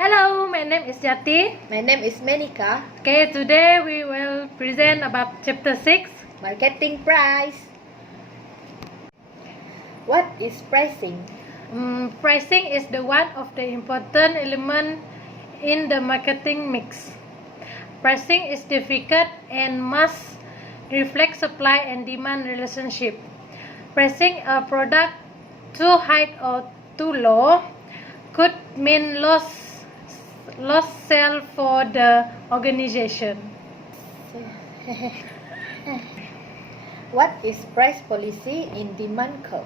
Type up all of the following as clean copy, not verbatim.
Hello, my name is Jati. My name is Menika. Okay, today we will present about chapter 6. Marketing price. What is pricing? Pricing is the one of the important element in the marketing mix. Pricing is difficult and must reflect supply and demand relationship. Pricing a product too high or too low could mean lost sale for the organization. What is price policy in demand curve?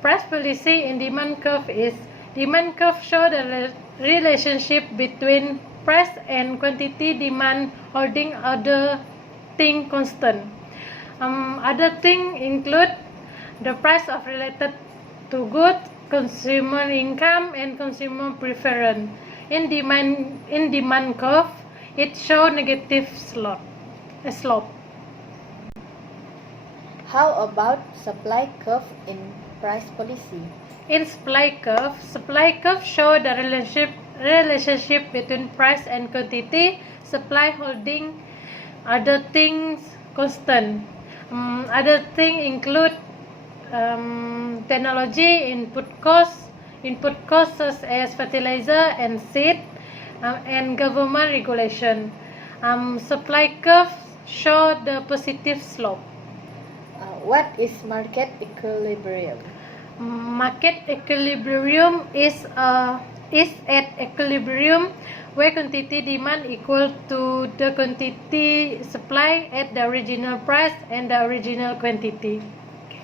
Price policy in demand curve is demand curve show the relationship between price and quantity demand holding other thing constant. Other thing include the price of related to goods, consumer income, and consumer preference. In demand curve, it show negative slope. How about supply curve in price policy? In supply curve show the relationship between price and quantity, supply holding other things constant. Other things include technology, input costs such as fertilizer and seed, and government regulation. Supply curve show the positive slope. What is market equilibrium? Market equilibrium is at equilibrium where quantity demand equal to the quantity supply at the original price and the original quantity.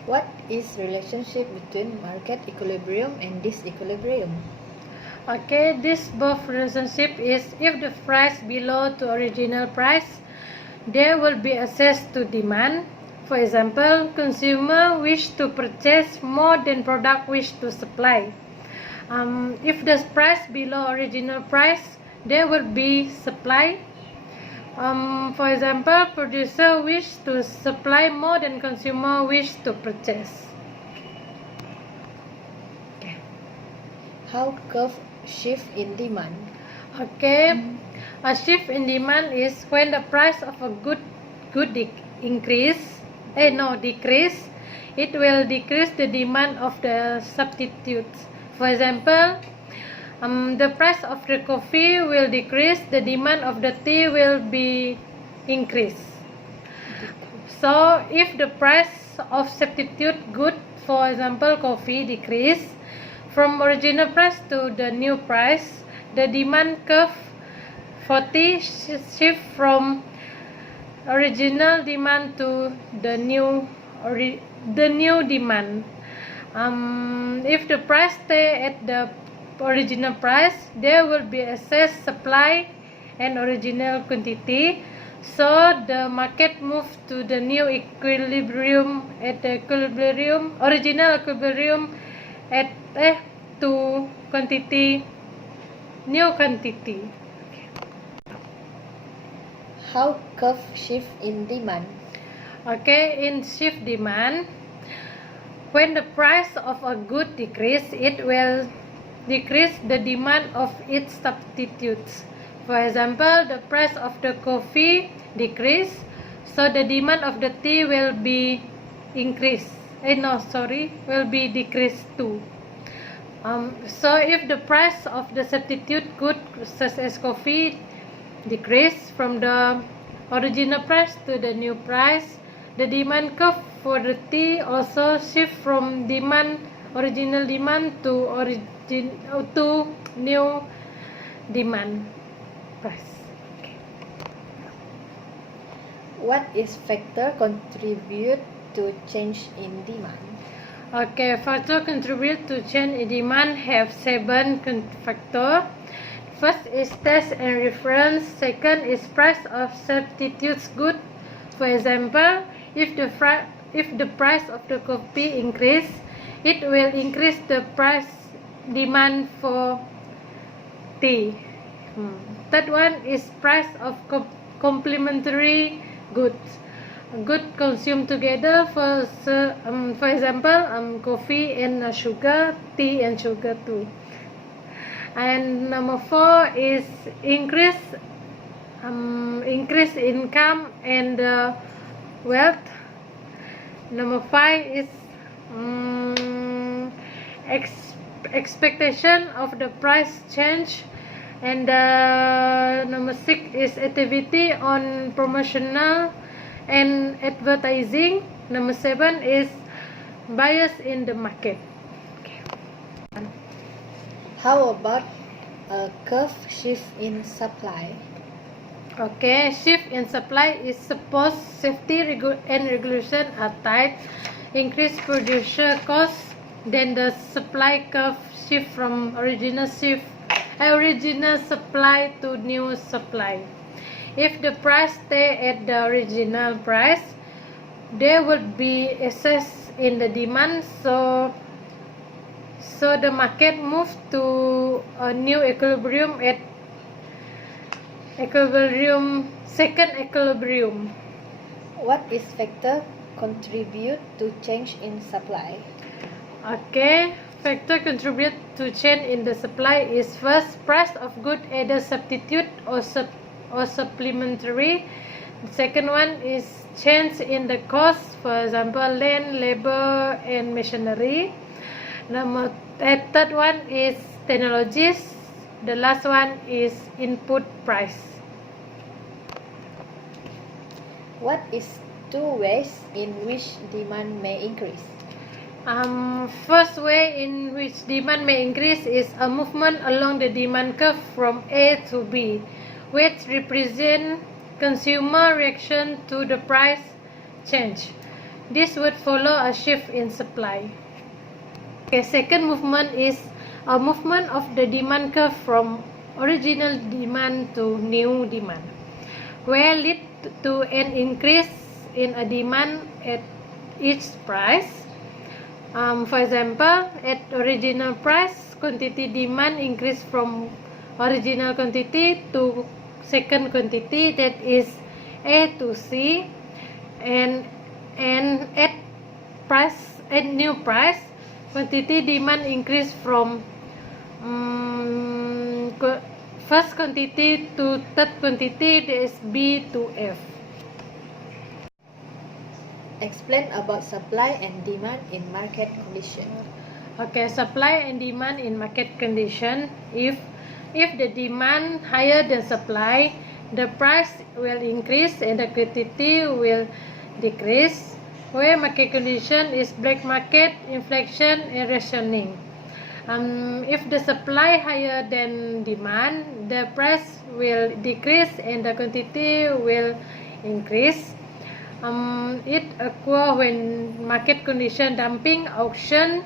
What is relationship between market equilibrium and disequilibrium? Okay, this both relationship is if the price below to original price, there will be access to demand. For example, consumer wish to purchase more than product wish to supply. If the price below original price, there will be supply. For example, producer wish to supply more than consumer wish to purchase. Okay. How curve shift in demand? Okay, a shift in demand is when the price of a good decrease. It will decrease the demand of the substitutes. For example, the price of the coffee will decrease, the demand of the tea will be increased. So if the price of substitute good, for example coffee, decrease from original price to the new price, the demand curve for tea shift from original demand to the new demand. If the price stay at the original price, there will be excess supply and original quantity, so the market move to the new equilibrium at the original equilibrium at to new quantity. How curve shift in demand? Okay, in shift demand, when the price of a good decrease, it will decrease the demand of its substitutes. For example, the price of the coffee decrease, so the demand of the tea will be will be decreased too. So if the price of the substitute good such as coffee decrease from the original price to the new price, the demand curve for the tea also shift from original demand to new demand price. Okay. What is factor contribute to change in demand? Okay, factor contribute to change in demand have 7 factors. First is test and reference. Second is price of substitutes good. For example, if the price of the coffee increase, it will increase the price demand for tea. Third one is price of complementary goods. Good consumed together. For example, coffee and sugar, tea and sugar too. And number 4 is increase income and wealth. Number 5 is expectation of the price change. And number 6 is activity on promotional and advertising. Number 7 is bias in the market. How about a curve shift in supply? Okay, shift in supply is suppose safety and regulation are tight, increase producer costs, then the supply curve shift from original supply to new supply. If the price stay at the original price, there would be excess in the demand, so the market moves to a new equilibrium at second equilibrium. What is factor contribute to change in supply? Okay, factor contribute to change in the supply is first price of good either substitute or supplementary. The second one is change in the cost, for example land, labor and machinery. Third one is technologies. The last one is input price. What is 2 ways in which demand may increase? First way in which demand may increase is a movement along the demand curve from A to B, which represent consumer reaction to the price change. This would follow a shift in supply. Okay, second movement is a movement of the demand curve from original demand to new demand, where lead to an increase in a demand at each price. For example, at original price, quantity demand increase from original quantity to second quantity, that is A to C, and at new price, quantity demand increase from first quantity to third quantity, that is B to F. Explain about supply and demand in market condition. Okay, supply and demand in market condition. If the demand higher than supply, the price will increase and the quantity will decrease. Where market condition is black market, inflation and rationing. If the supply higher than demand, the price will decrease and the quantity will increase. It occurs when market condition dumping, auction,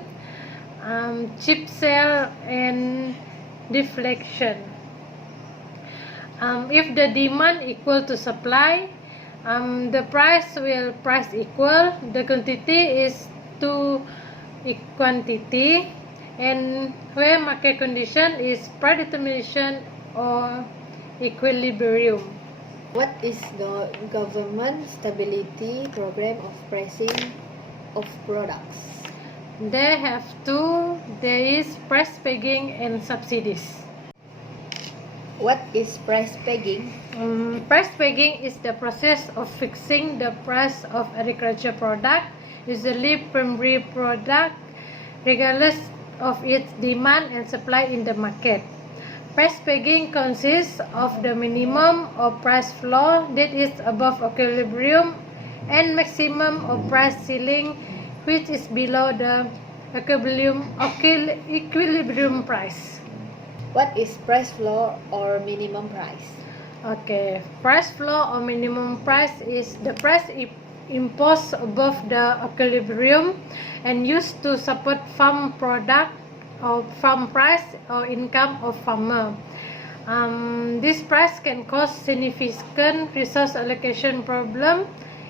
cheap sale and deflation. If the demand equal to supply, the price will price equal, the quantity is to quantity, and where market condition is predetermination or equilibrium. What is the government stability program of pricing of products? They have two. There is price pegging and subsidies. What is price pegging? Price pegging is the process of fixing the price of agriculture product, usually primary product, regardless of its demand and supply in the market. Price pegging consists of the minimum or price floor that is above equilibrium and maximum or price ceiling which is below the equilibrium price. What is price floor or minimum price? Okay, price floor or minimum price is the price imposed above the equilibrium and used to support farm product or farm price or income of farmer. This price can cause significant resource allocation problem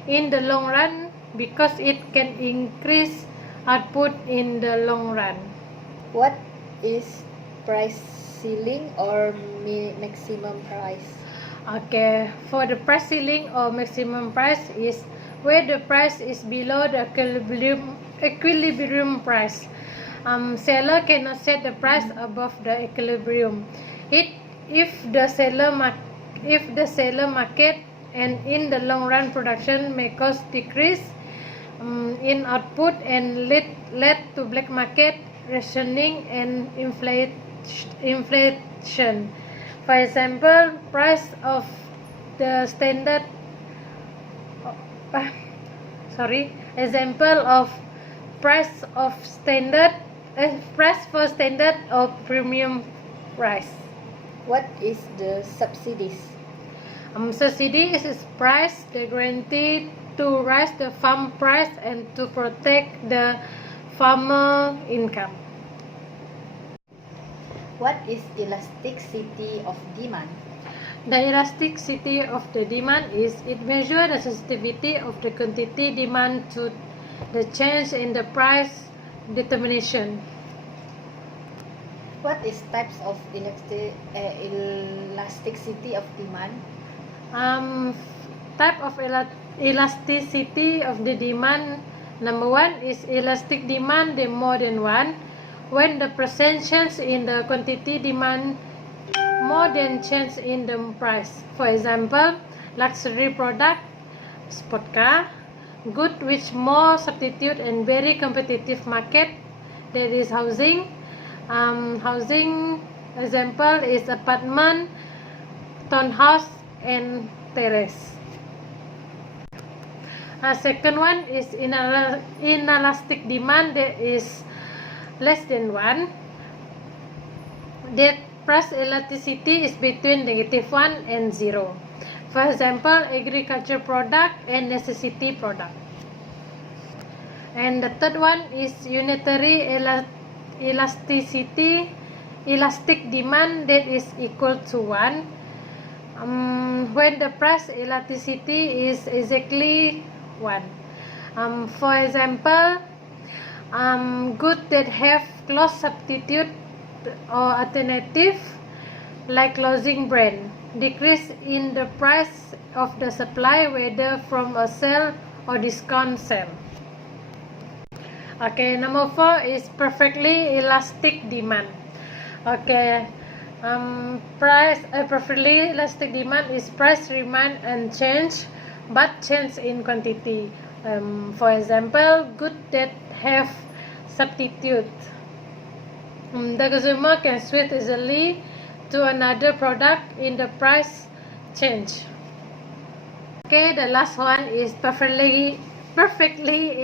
in the long run because it can increase output in the long run. What is price ceiling or maximum price? Okay, for the price ceiling or maximum price is where the price is below the equilibrium price. Seller cannot set the price above the equilibrium. If the seller market and in the long run production may cause decrease in output and lead to black market rationing and inflation. For example, price of the standard price for standard or premium price. What is the subsidies? Subsidy is price the guarantee to raise the farm price and to protect the farmer income. What is elasticity of demand? The elasticity of the demand is it measures the sensitivity of the quantity demand to the change in the price determination. What is types of elasticity of demand? Type of elasticity of the demand. Number one is elastic demand, the more than one, when the percent change in the quantity demand more than change in the price. For example, luxury product, sport car, good with more substitute and very competitive market. There is housing. Housing example is apartment, townhouse and terrace. Second one is inelastic demand, that is less than one. That price elasticity is between -1 and 0. For example, agriculture product and necessity product. And the third one is unitary elasticity, elastic demand, that is equal to 1. When the price elasticity is exactly 1. For example, goods that have close substitute or alternative like clothing brand decrease in the price of the supply, whether from a sale or discount sale. Okay, number 4 is perfectly elastic demand. Okay, perfectly elastic demand is price remain unchanged but change in quantity. For example, goods that have substitute. The consumer can switch easily to another product in the price change. Okay, the last one is perfectly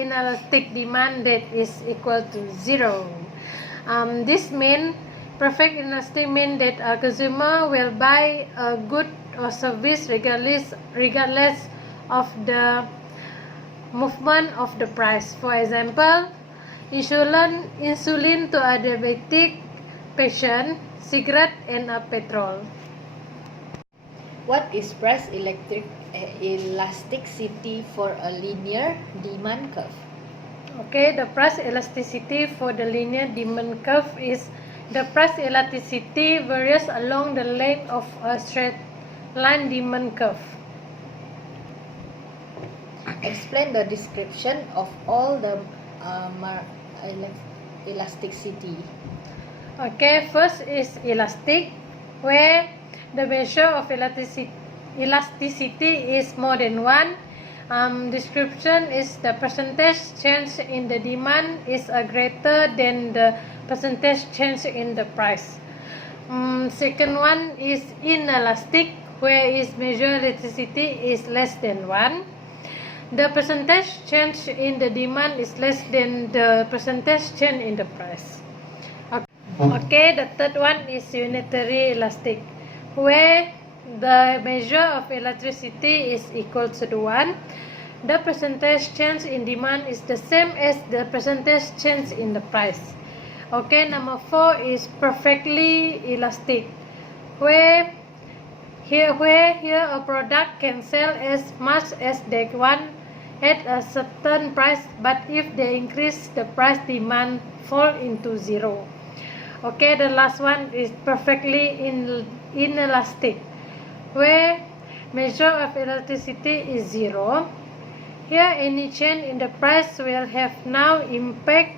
inelastic demand, that is equal to 0. This means perfect inelastic means that a consumer will buy a good or service regardless of the movement of the price. For example, insulin to a diabetic patient, cigarette and a petrol. What is price elasticity for a linear demand curve? Okay, the price elasticity for the linear demand curve is the price elasticity varies along the length of a straight line demand curve. Explain the description of all the elasticity. Okay, first is elastic, where the measure of elasticity is more than 1. Description is the percentage change in the demand is greater than the percentage change in the price. Second one is inelastic, where its measure elasticity is less than 1. The percentage change in the demand is less than the percentage change in the price. Okay, the third one is unitary elastic, where the measure of elasticity is equal to 1. The percentage change in demand is the same as the percentage change in the price. Okay, number 4 is perfectly elastic, where here a product can sell as much as they want at a certain price, but if they increase the price, demand fall into 0. Okay, the last one is perfectly inelastic, where measure of elasticity is 0. Here any change in the price will have no impact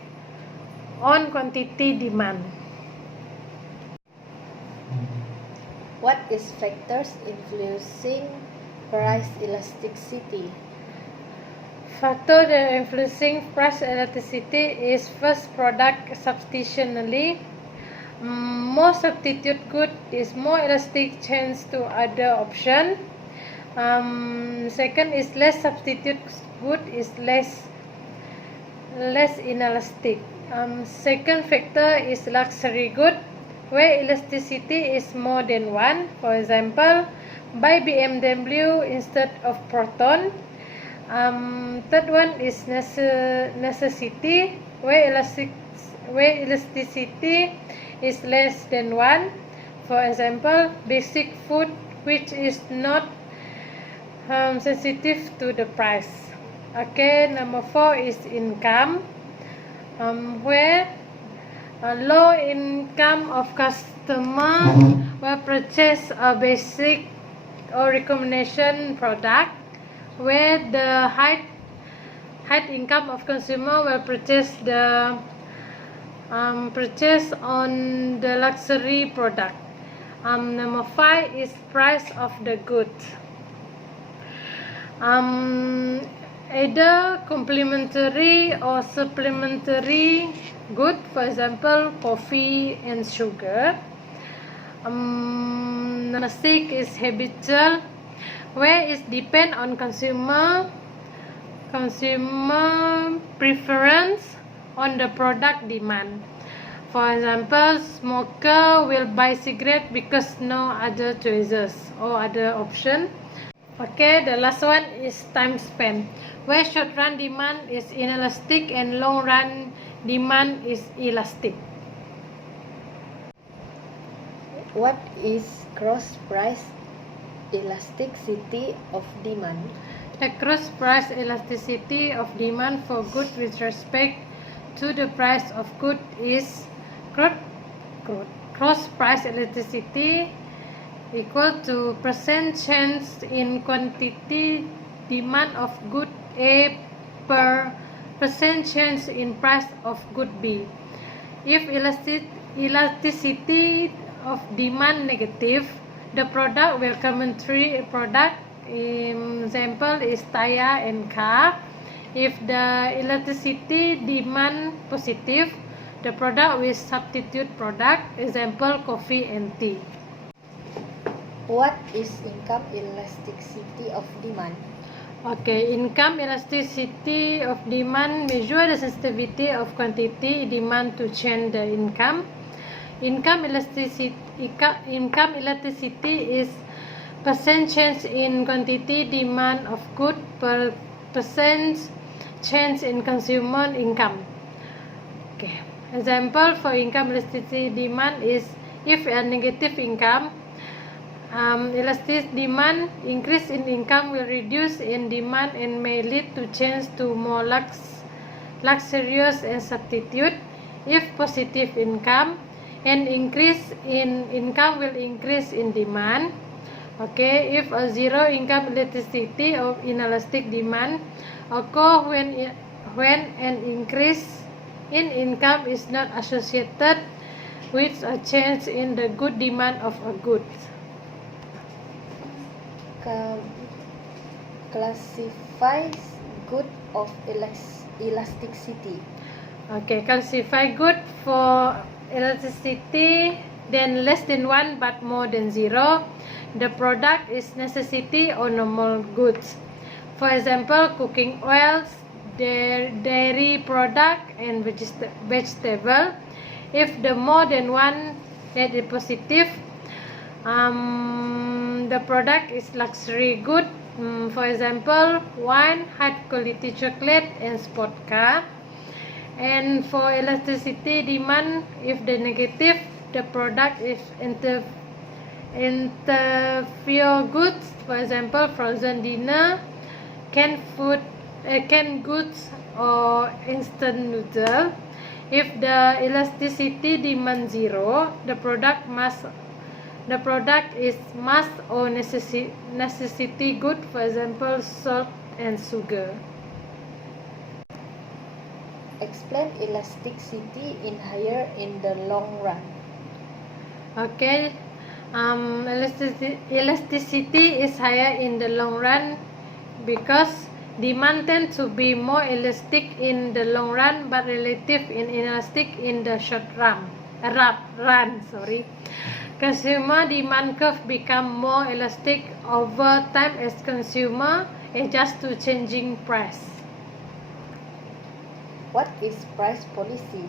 on quantity demand. What is factors influencing price elasticity? Factor that influencing price elasticity is first product substitutionally. More substitute good is more elastic change to other option. Second is less substitute good is less inelastic. Second factor is luxury good, where elasticity is more than one. For example, buy BMW instead of Proton. Third one is necessity, where elasticity is less than one. For example, basic food, which is not sensitive to the price. Okay, number 4 is income, where a low income of customer will purchase a basic or recommendation product, where the high income of consumer will purchase on the luxury product. Number 5 is price of the good. Either complementary or supplementary good, for example, coffee and sugar. Number 6 is habitual, where it depends on consumer preference on the product demand. For example, smoker will buy cigarette because no other choices or other option. Okay, the last one is time spent, where short run demand is inelastic and long run demand is elastic. What is cross price elasticity of demand? The cross price elasticity of demand for good with respect to the price of good is cross price elasticity equal to percent change in quantity demand of good A per percent change in price of good B. If elasticity of demand negative, the product will complementary product. Example is tire and car. If the elasticity demand positive, the product will substitute product. Example, coffee and tea. What is income elasticity of demand? Okay, income elasticity of demand measure the sensitivity of quantity demand to change the income. Income elasticity is percent change in quantity demand of good per percent change in consumer income. Okay, example for income elasticity demand is if a negative income, elastic demand increase in income will reduce in demand and may lead to change to more luxurious and substitute. If positive income, an increase in income will increase in demand. Okay, if a zero income elasticity of inelastic demand occur when an increase in income is not associated with a change in the good demand of a good. Classify good of elasticity. Okay, classify good for elasticity, then less than 1 but more than 0. The product is necessity or normal goods. For example, cooking oils, dairy product and vegetable. If the more than 1 that is positive, the product is luxury good. For example, wine, high quality chocolate and sport car. And for elasticity demand, if the negative, the product is interfere goods. For example, frozen dinner, canned food, canned goods or instant noodle. If the elasticity demand 0, the product is must or necessity good. For example, salt and sugar. Explain elasticity in higher in the long run. Okay, elasticity is higher in the long run because demand tends to be more elastic in the long run but relative inelastic in the short run. Consumer demand curve become more elastic over time as consumer adjust to changing price. What is price policy?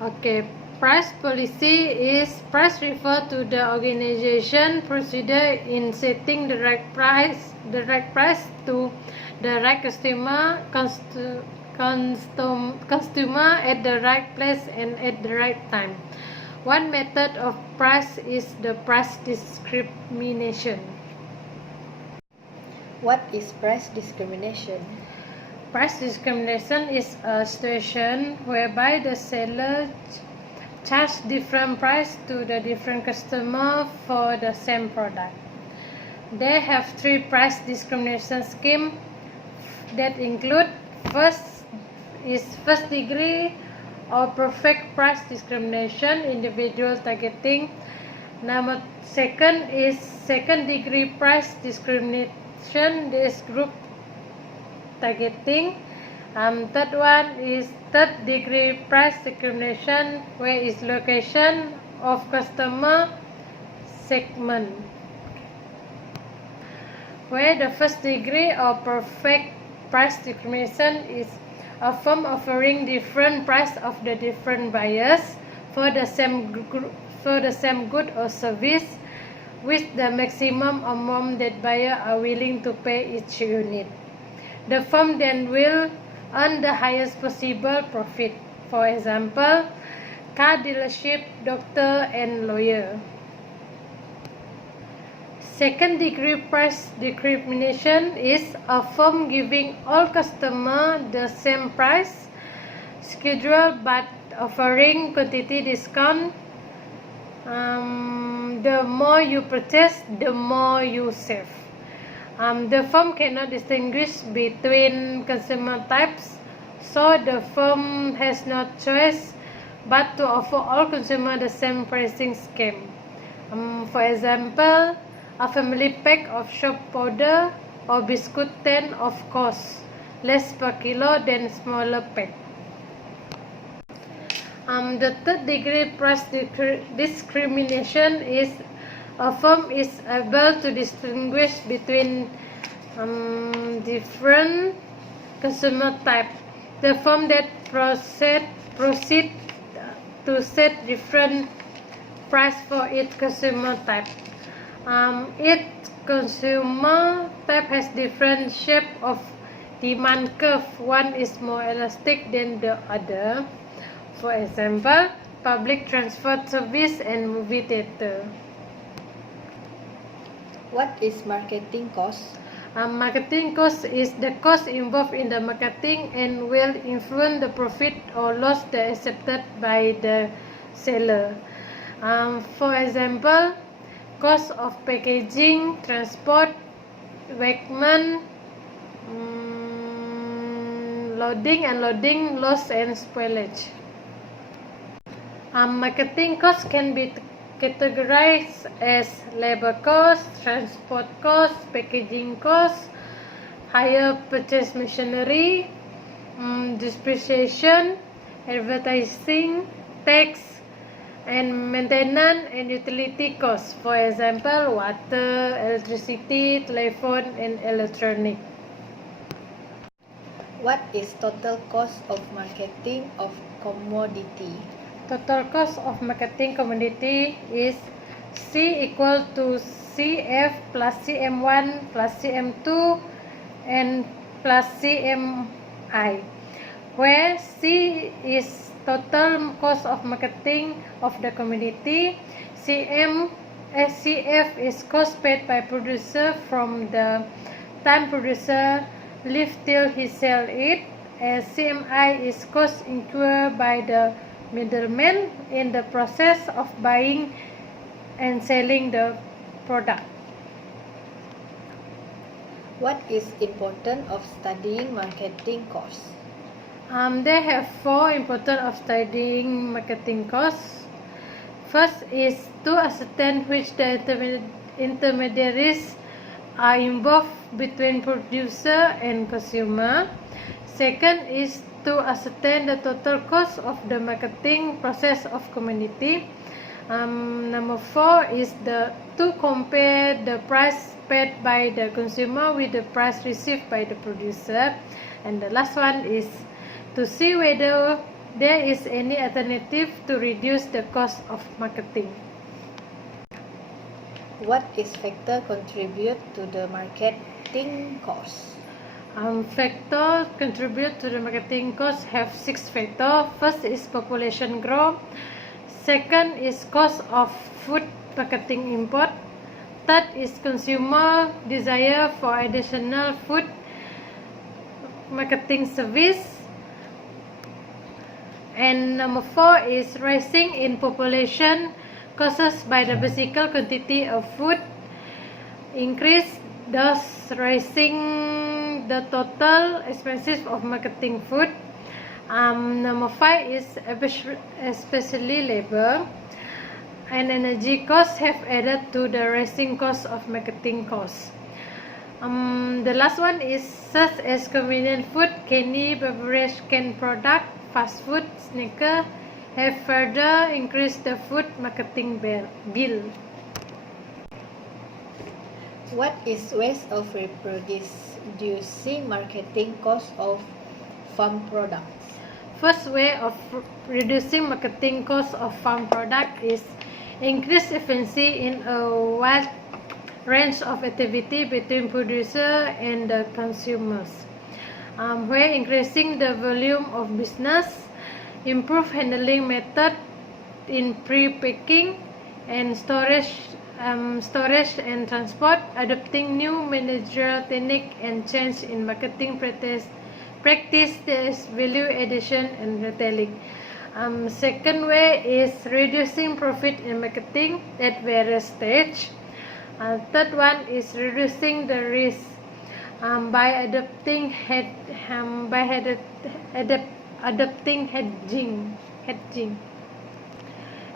Okay, price policy is price refer to the organization procedure in setting the right price to the right customer at the right place and at the right time. One method of price is the price discrimination. What is price discrimination? Price discrimination is a situation whereby the seller charge different price to the different customer for the same product. They have 3 price discrimination scheme that include first degree or perfect price discrimination, individual targeting. Second is second degree price discrimination, this group targeting. Third one is third degree price discrimination, where is location of customer segment. Where the first degree or perfect price discrimination is a firm offering different price of the different buyers for the same good or service with the maximum amount that buyers are willing to pay each unit. The firm then will earn the highest possible profit. For example, car dealership, doctor, and lawyer. Second degree price discrimination is a firm giving all customers the same price schedule but offering quantity discount. The more you purchase, the more you save. The firm cannot distinguish between consumer types, so the firm has no choice but to offer all consumers the same pricing scheme. For example, a family pack of shop powder or biscuit 10 of cost less per kilo than smaller pack. The third degree price discrimination is a firm is able to distinguish between different consumer type. The firm that proceed to set different price for each consumer type. Each consumer type has different shape of demand curve. One is more elastic than the other. For example, public transport service and movie theater. What is marketing cost? Marketing cost is the cost involved in the marketing and will influence the profit or loss that is accepted by the seller. For example, cost of packaging, transport, equipment, loading, unloading, loss and spoilage. Marketing costs can be categorized as labor cost, transport cost, packaging cost, hire purchase machinery, depreciation, advertising, tax, and maintenance and utility costs. For example, water, electricity, telephone, and electronic. What is total cost of marketing of commodity? Total cost of marketing commodity is C equal to CF plus CM1 plus CM2 and plus CMI, where C is total cost of marketing of the commodity, CF is cost paid by producer from the time producer live till he sell it, as CMI is cost incurred by the middleman in the process of buying and selling the product. What is important of studying marketing costs? They have four important of studying marketing costs. First is to ascertain which the intermediaries are involved between producer and consumer. Second is to ascertain the total cost of the marketing process of commodity. Number four is to compare the price paid by the consumer with the price received by the producer. And the last one is to see whether there is any alternative to reduce the cost of marketing. What is factor contribute to the marketing cost? Factors contribute to the marketing cost have 6 factors. First is population growth. Second is cost of food marketing import. Third is consumer desire for additional food marketing service. And number 4 is rising in population caused by the physical quantity of food increase, thus rising the total expenses of marketing food. Number 5 is especially labor and energy costs have added to the rising cost of marketing costs. The last one is such as convenient food, candy, beverage, canned product, fast food, sneaker have further increased the food marketing bill. What is ways of reducing marketing cost of farm products? First way of reducing marketing cost of farm product is increase efficiency in a wide range of activity between producer and the consumers. Where increasing the volume of business, improve handling method in pre-packing and storage and transport, adopting new managerial technique and change in marketing practice that is value addition and retailing. Second way is reducing profit in marketing at various stage. Third one is reducing the risk by adopting hedging.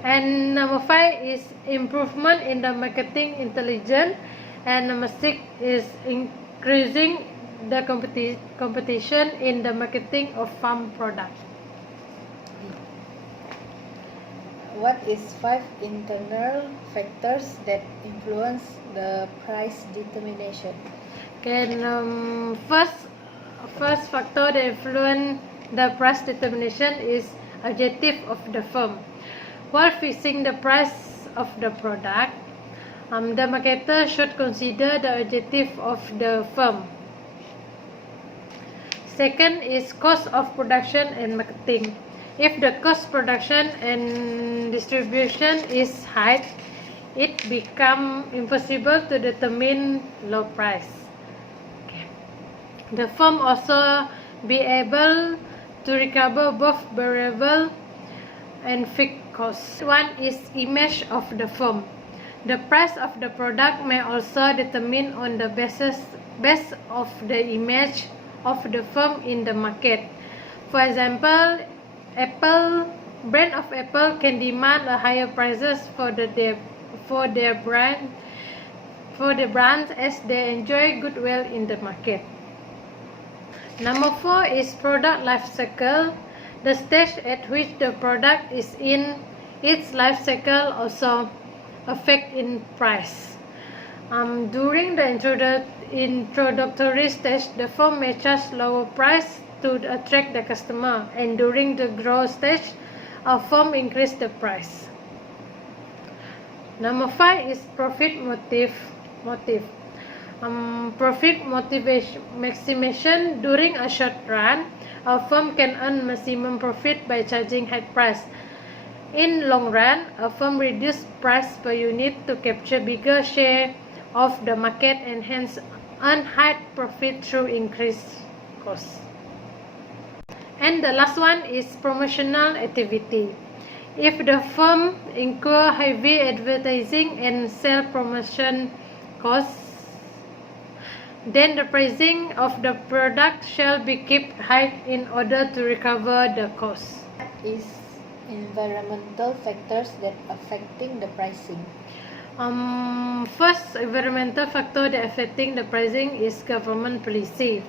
And number 5 is improvement in the marketing intelligence. And number 6 is increasing the competition in the marketing of farm products. What is 5 internal factors that influence the price determination? First factor that influence the price determination is objective of the firm. While fixing the price of the product, the marketer should consider the objective of the firm. Second is cost of production and marketing. If the cost production and distribution is high, it becomes impossible to determine low price. The firm also be able to recover both variable and fixed costs. One is image of the firm. The price of the product may also determine on the basis of the image of the firm in the market. For example, brand of Apple can demand a higher prices for their brand as they enjoy goodwill in the market. Number 4 is product life cycle. The stage at which the product is in its life cycle also affect in price. During the introductory stage, the firm may charge lower price to attract the customer, and during the growth stage, a firm increase the price. Number 5 is profit motive. Profit maximization. During a short run, a firm can earn maximum profit by charging high price. In long run, a firm reduce price per unit to capture bigger share of the market and hence earn high profit through increased costs. And the last one is promotional activity. If the firm incur heavy advertising and sale promotion costs, then the pricing of the product shall be kept high in order to recover the cost. Is environmental factors that affecting the pricing. First environmental factor that affecting the pricing is government policy,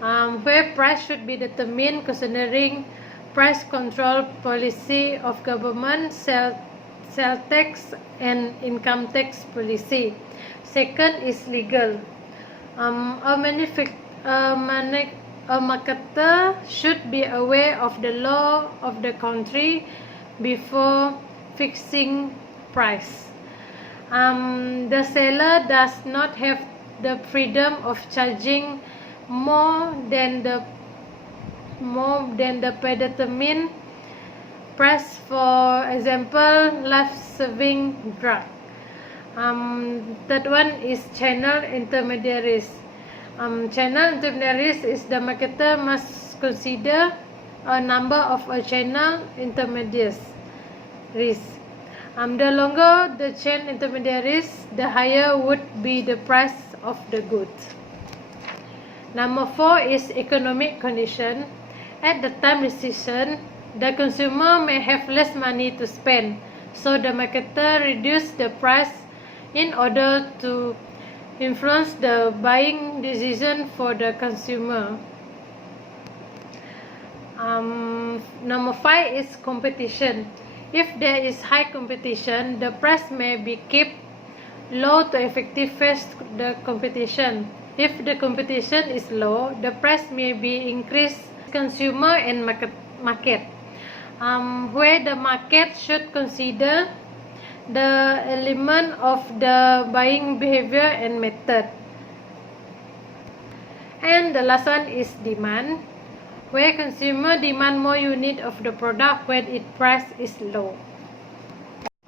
where price should be determined considering price control policy of government, sales tax and income tax policy. Second is legal. A marketer should be aware of the law of the country before fixing price. The seller does not have the freedom of charging more than the predetermined price. For example, life-saving drug. Third one is channel intermediaries. Channel intermediaries is the marketer must consider a number of channel intermediaries. The longer the chain intermediaries, the higher would be the price of the goods. Number 4 is economic condition. At the time decision, the consumer may have less money to spend, so the marketer reduce the price in order to influence the buying decision for the consumer. Number 5 is competition. If there is high competition, the price may be kept low to effectively face the competition. If the competition is low, the price may be increased. Consumer and market, where the market should consider the element of the buying behavior and method. And the last one is demand, where consumer demand more unit of the product when its price is low.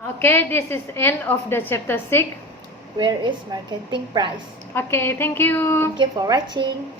Okay, this is end of the chapter 6. Where is marketing price? Okay, thank you. Thank you for watching.